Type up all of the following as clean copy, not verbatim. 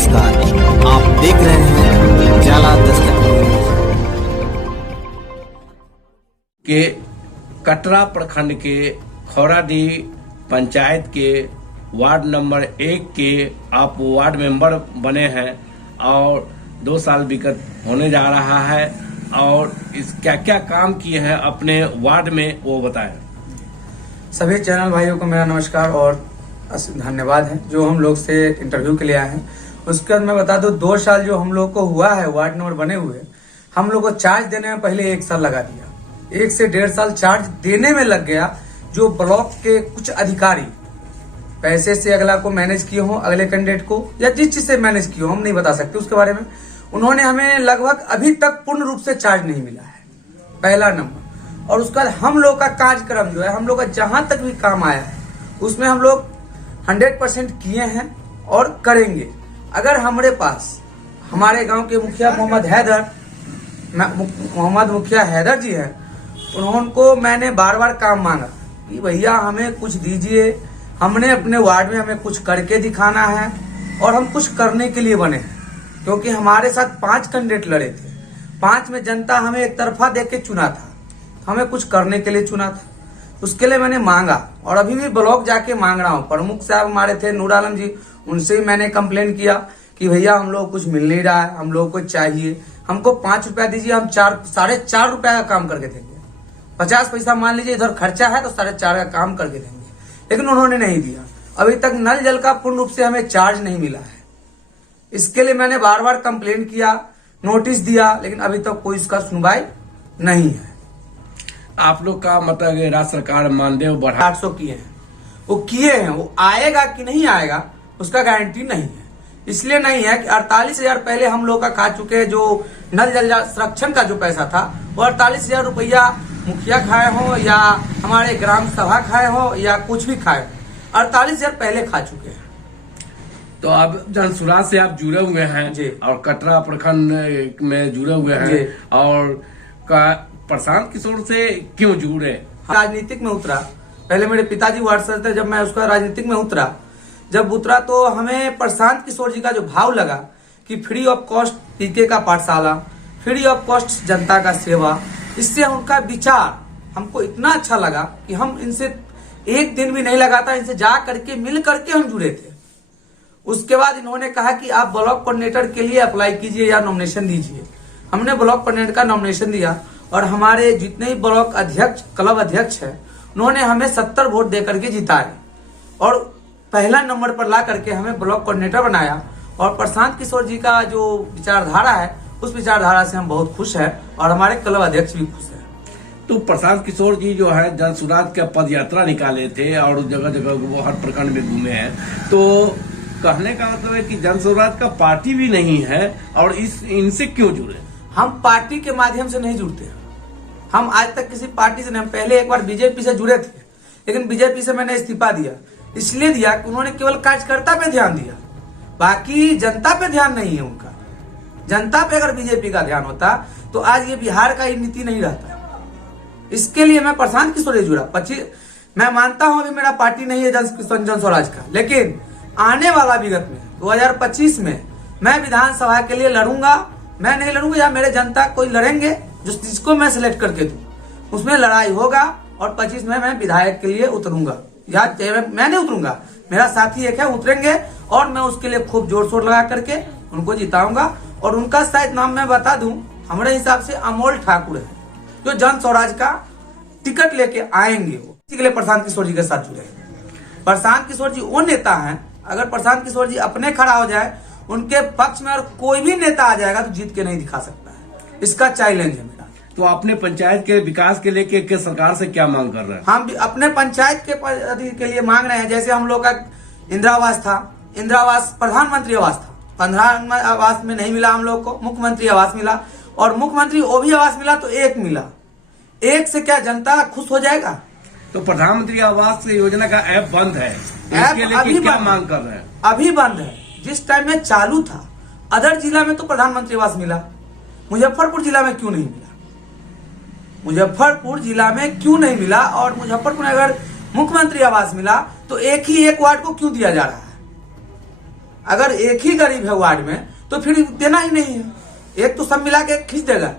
नमस्कार, आप देख रहे हैं जाला दस्तक के कटरा प्रखंड के खौराडीह पंचायत के वार्ड नंबर 1 के आप वार्ड मेंबर बने हैं और 2 साल विगत होने जा रहा है और इस क्या क्या काम किए हैं अपने वार्ड में वो बताएं। सभी चैनल भाइयों को मेरा नमस्कार और धन्यवाद है जो हम लोग से इंटरव्यू के लिए आए हैं। उसके बाद मैं बता दूं 2 साल जो हम लोग को हुआ है वार्ड नंबर बने हुए, हम लोग को चार्ज देने में पहले 1 साल लगा दिया। 1 से 1.5 साल चार्ज देने में लग गया। जो ब्लॉक के कुछ अधिकारी पैसे से अगला को मैनेज किए हो, अगले कैंडिडेट को या जिस चीज से मैनेज किए हो हम नहीं बता सकते उसके बारे में, उन्होंने हमें लगभग अभी तक पूर्ण रूप से चार्ज नहीं मिला है, पहला नंबर। और उसके बाद हम लोग का कार्यक्रम जो है, हम लोग का जहां तक भी काम आया है उसमें हम लोग 100% किए हैं और करेंगे। अगर हमारे पास हमारे गांव के मुखिया मोहम्मद मुखिया हैदर जी हैं, उनको मैंने बार बार काम मांगा कि भैया हमें कुछ दीजिए, हमने अपने वार्ड में हमें कुछ करके दिखाना है और हम कुछ करने के लिए बने हैं। क्योंकि हमारे साथ 5 कैंडिडेट लड़े थे, 5 में जनता हमें एक तरफा देके चुना था, हमें कुछ करने के लिए चुना था। उसके लिए मैंने मांगा और अभी भी ब्लॉक जाके मांग रहा हूँ। प्रमुख साहब हमारे थे नूर आलम जी, उनसे भी मैंने कंप्लेन किया कि भैया हम लोग कुछ मिल नहीं रहा है, हम लोग को चाहिए, हमको 5 रुपया दीजिए, हम 4.5 रुपया का काम करके देंगे। 50 पैसा मान लीजिए इधर खर्चा है तो 4.5 का काम करके देंगे, लेकिन उन्होंने नहीं दिया। अभी तक नल जल का पूर्ण रूप से हमें चार्ज नहीं मिला है। इसके लिए मैंने बार बार कंप्लेन किया, नोटिस दिया, लेकिन अभी तक कोई इसका सुनवाई नहीं है। आप लोग का मतलब राज्य सरकार मानदेय बढ़ा 800 किए हैं, वो किए हैं, वो आएगा कि नहीं आएगा उसका गारंटी नहीं है। इसलिए नहीं है कि 48,000 पहले हम लोग का खा चुके हैं। जो नल जल संरक्षण का जो पैसा था वो 48,000 रुपया मुखिया खाए हो या हमारे ग्राम सभा खाए हो या कुछ भी खाए हो, 48,000 पहले खा चुके हैं। तो अब जनसुराज से आप जुड़े हुए हैं जी। और कटरा प्रखंड में जुड़े हुए हैं और प्रशांत किशोर से क्यों जुड़े? राजनीतिक में उतरा, पहले मेरे पिताजी वार्ड सदस्य थे, जब मैं उसका राजनीतिक में जब उतरा तो हमें प्रशांत किशोर जी का जो भाव लगा कि फ्री ऑफ कॉस्ट टीके का पाठशाला, फ्री ऑफ कॉस्ट जनता का सेवा, इससे उनका विचार हमको इतना अच्छा लगा कि हम इनसे 1 दिन भी नहीं लगा था, इनसे जा करके मिल करके हम जुड़े थे। उसके बाद इन्होंने कहा कि आप ब्लॉक कोऑर्डिनेटर के लिए अप्लाई कीजिए या नॉमिनेशन दीजिए। हमने ब्लॉक कोऑर्डिनेटर का नॉमिनेशन दिया और हमारे जितने भी ब्लॉक अध्यक्ष, क्लब अध्यक्ष है, उन्होंने हमें 70 वोट दे करके जिताए और पहला नंबर पर ला करके हमें ब्लॉक कोऑर्डिनेटर बनाया। और प्रशांत किशोर जी का जो विचारधारा है, उस विचारधारा से हम बहुत खुश हैं और हमारे क्लब अध्यक्ष भी खुश हैं। तो प्रशांत किशोर जी जो है जनसुराज का पद यात्रा निकाले थे और जगह जगह वो हर प्रखंड में घूमे हैं, तो कहने का मतलब है कि जनसुराज का पार्टी भी नहीं है और इनसे क्यों जुड़े? हम पार्टी के माध्यम से नहीं जुड़ते, हम आज तक किसी पार्टी से नहीं। हम पहले एक बार बीजेपी से जुड़े थे, लेकिन बीजेपी से मैंने इस्तीफा दिया। इसलिए दिया कि उन्होंने केवल कार्यकर्ता पे ध्यान दिया, बाकी जनता पे ध्यान नहीं है उनका। जनता पे अगर बीजेपी का ध्यान होता तो आज ये बिहार का ही नीति नहीं रहता। इसके लिए मैं प्रशांत किशोर से जुड़ा। मैं मानता हूं अभी मेरा पार्टी नहीं है जनस्वराज का, लेकिन आने वाला विगत में 2025 में मैं विधानसभा के लिए लड़ूंगा। मैं नहीं लड़ूंगा या मेरे जनता कोई लड़ेंगे, जिसको मैं सिलेक्ट करके दूं उसमें लड़ाई होगा। और 25 में मैं विधायक के लिए उतरूंगा, या मैं नहीं उतरूंगा, मेरा साथी एक है, उतरेंगे और मैं उसके लिए खूब जोर शोर लगा करके उनको जिताऊंगा। और उनका शायद नाम मैं बता दूं, हमारे हिसाब से अमोल ठाकुर है, जो जन स्वराज का टिकट लेके आएंगे। वो इसी के लिए प्रशांत किशोर जी के साथ जुड़े। प्रशांत किशोर जी वो नेता है, अगर प्रशांत किशोर जी अपने खड़ा हो जाए, उनके पक्ष में और कोई भी नेता आ जाएगा तो जीत के नहीं दिखा सकता है। इसका चैलेंज है मेरा। तो अपने पंचायत के विकास के लिए सरकार से क्या मांग कर रहे हैं? हम भी अपने पंचायत के लिए मांग रहे हैं। जैसे हम लोग का इंदिरा आवास था, इंदिरा आवास प्रधानमंत्री आवास था, प्रधानमंत्री आवास में नहीं मिला हम लोग को, मुख्यमंत्री आवास मिला। और मुख्यमंत्री ओबी आवास मिला तो 1 मिला। 1 से क्या जनता खुश हो जाएगा? तो प्रधानमंत्री आवास योजना का ऐप बंद है, इसके लिए क्या मांग कर रहे हैं? अभी बंद है। जिस टाइम में चालू था अदर जिला में तो प्रधानमंत्री आवास मिला, मुजफ्फरपुर जिला में क्यों नहीं मिला? मुजफ्फरपुर जिला में क्यों नहीं मिला? और मुजफ्फरपुर में अगर मुख्यमंत्री आवास मिला तो एक ही 1 वार्ड को क्यों दिया जा रहा है? अगर एक ही गरीब है वार्ड में तो फिर देना ही नहीं है, एक तो सब मिला के खींच देगा,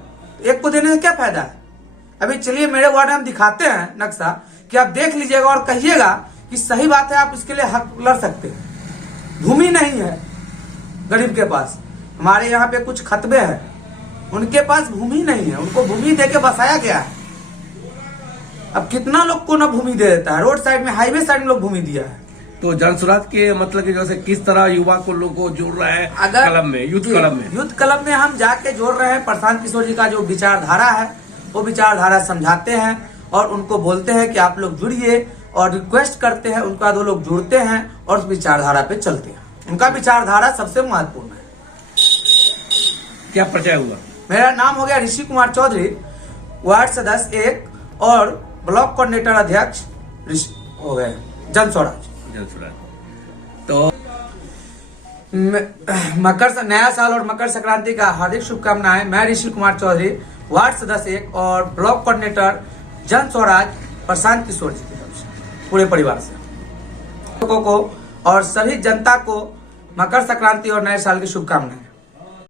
एक को देने से क्या फायदा है। अभी चलिए मेरे वार्ड में हम दिखाते हैं नक्शा कि आप देख लीजिएगा और कहिएगा कि सही बात है, आप इसके लिए हक लड़ सकते हैं। भूमि नहीं है गरीब के पास, हमारे यहाँ पे कुछ खतबे हैं, उनके पास भूमि नहीं है, उनको भूमि देके बसाया गया है। अब कितना लोग को ना भूमि दे देता है, रोड साइड में, हाईवे साइड में लोग भूमि दिया है। तो जन स्वराज के मतलब कि जैसे किस तरह युवा को लोगों को जोड़ रहा है क्लब में, यूथ क्लब में? यूथ क्लब में हम जाके जोड़ रहे हैं। प्रशांत किशोर जी का जो विचारधारा है वो विचारधारा समझाते हैं और उनको बोलते हैं कि आप लोग जुड़िए, और रिक्वेस्ट करते हैं, उनके बाद वो लोग जुड़ते हैं और उस विचारधारा पे चलते हैं। उनका विचारधारा सबसे महत्वपूर्ण है। क्या परिचय हुआ? मेरा नाम हो गया ऋषि कुमार चौधरी, वार्ड सदस्य 1 और ब्लॉक कोऑर्डिनेटर अध्यक्ष हो गए जन स्वराज। तो नया साल और मकर संक्रांति का हार्दिक शुभकामनाएं। मैं ऋषि कुमार चौधरी, वार्ड सदस्य 1 और ब्लॉक कोऑर्डिनेटर जन स्वराज प्रशांत किशोर जी की तरफ से पूरे परिवार से लोगों को और सभी जनता को मकर संक्रांति और नए साल की शुभकामनाएं।